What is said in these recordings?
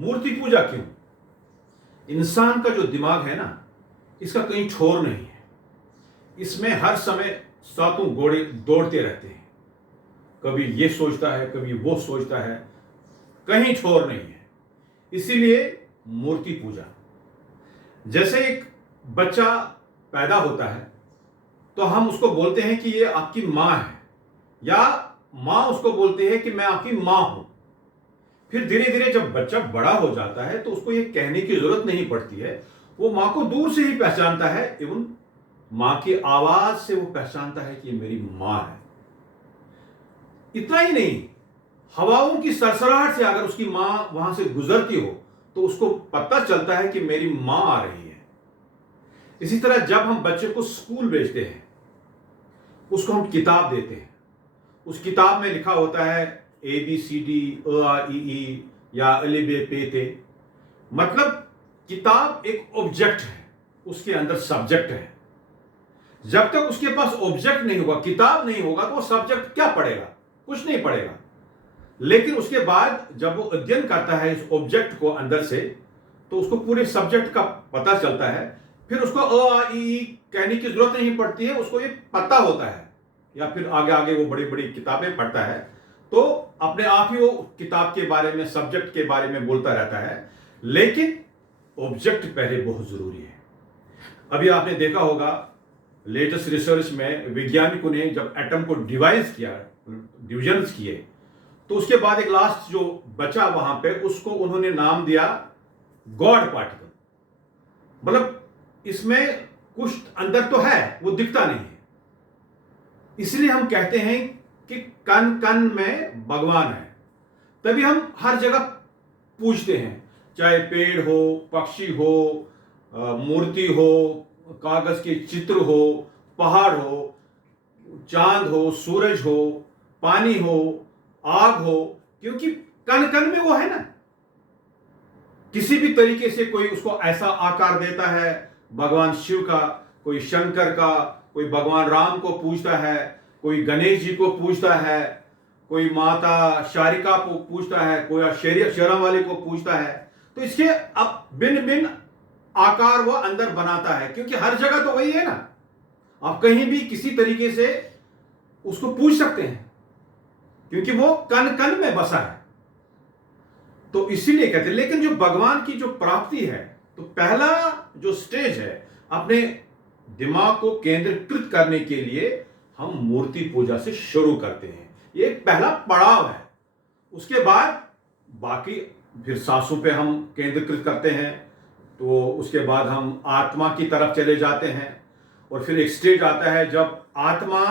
मूर्ति पूजा क्यों? इंसान का जो दिमाग है ना, इसका कहीं छोर नहीं है। इसमें हर समय सातों घोड़े दौड़ते रहते हैं। कभी ये सोचता है, कभी वो सोचता है, कहीं छोर नहीं है। इसीलिए मूर्ति पूजा। जैसे एक बच्चा पैदा होता है तो हम उसको बोलते हैं कि ये आपकी मां है, या मां उसको बोलती है कि मैं आपकी मां हूं। फिर धीरे धीरे जब बच्चा बड़ा हो जाता है तो उसको ये कहने की जरूरत नहीं पड़ती है, वो मां को दूर से ही पहचानता है। एवं मां की आवाज से वो पहचानता है कि ये मेरी मां है। इतना ही नहीं, हवाओं की सरसराहट से अगर उसकी मां वहां से गुजरती हो तो उसको पता चलता है कि मेरी मां आ रही है। इसी तरह जब हम बच्चे को स्कूल भेजते हैं, उसको हम किताब देते हैं। उस किताब में लिखा होता है ABCD, अ आ इ ई, या अली बे पे ते। मतलब किताब एक ऑब्जेक्ट है, उसके अंदर सब्जेक्ट है। जब तक उसके पास ऑब्जेक्ट नहीं होगा, किताब नहीं होगा, तो वो सब्जेक्ट क्या पढ़ेगा? कुछ नहीं पढ़ेगा। लेकिन उसके बाद जब वो अध्ययन करता है इस ऑब्जेक्ट को अंदर से, तो उसको पूरे सब्जेक्ट का पता चलता है। फिर उसको अ आ इ ई कहने की जरूरत नहीं पड़ती है, उसको ये पता होता है। या फिर आगे आगे वो बड़ी बड़ी किताबें पढ़ता है तो अपने आप ही वो किताब के बारे में, सब्जेक्ट के बारे में बोलता रहता है। लेकिन ऑब्जेक्ट पहले बहुत जरूरी है। अभी आपने देखा होगा, लेटेस्ट रिसर्च में वैज्ञानिकों ने जब एटम को डिवाइड किया, डिविजन्स किए, तो उसके बाद एक लास्ट जो बचा वहां पे, उसको उन्होंने नाम दिया गॉड पार्टिकल। मतलब इसमें कुछ अंदर तो है, वो दिखता नहीं है। इसलिए हम कहते हैं कि कण कण में भगवान है। तभी हम हर जगह पूजते हैं, चाहे पेड़ हो, पक्षी हो, मूर्ति हो, कागज के चित्र हो, पहाड़ हो, चांद हो, सूरज हो, पानी हो, आग हो, क्योंकि कण कण में वो है ना। किसी भी तरीके से कोई उसको ऐसा आकार देता है, भगवान शिव का, कोई शंकर का, कोई भगवान राम को पूजता है, कोई गणेश जी को पूजता है, कोई माता शारिका को पूजता है, कोई शेरा वाले को पूजता है। तो इसके अब भिन्न भिन्न आकार वो अंदर बनाता है, क्योंकि हर जगह तो वही है ना। आप कहीं भी किसी तरीके से उसको पूज सकते हैं, क्योंकि वो कण कण में बसा है। तो इसीलिए कहते हैं। लेकिन जो भगवान की जो प्राप्ति है, तो पहला जो स्टेज है, अपने दिमाग को केंद्रीकृत करने के लिए हम मूर्ति पूजा से शुरू करते हैं। ये एक पहला पड़ाव है। उसके बाद बाकी फिर सांसों पे हम केंद्रीकृत करते हैं, तो उसके बाद हम आत्मा की तरफ चले जाते हैं। और फिर एक स्टेज आता है जब आत्मा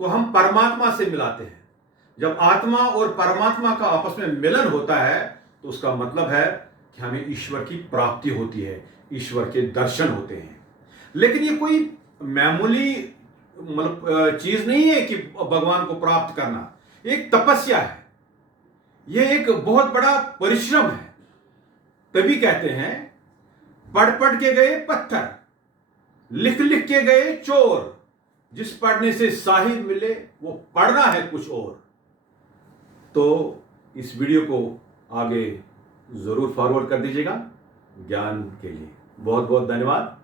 को हम परमात्मा से मिलाते हैं। जब आत्मा और परमात्मा का आपस में मिलन होता है, तो उसका मतलब है कि हमें ईश्वर की प्राप्ति होती है, ईश्वर के दर्शन होते हैं। लेकिन ये कोई मामूली मतलब चीज नहीं है कि भगवान को प्राप्त करना। एक तपस्या है, यह एक बहुत बड़ा परिश्रम है। तभी कहते हैं, पढ़ पढ़ के गए पत्थर, लिख लिख के गए चोर, जिस पढ़ने से साहिब मिले वो पढ़ना है कुछ और। तो इस वीडियो को आगे जरूर फॉरवर्ड कर दीजिएगा ज्ञान के लिए। बहुत बहुत धन्यवाद।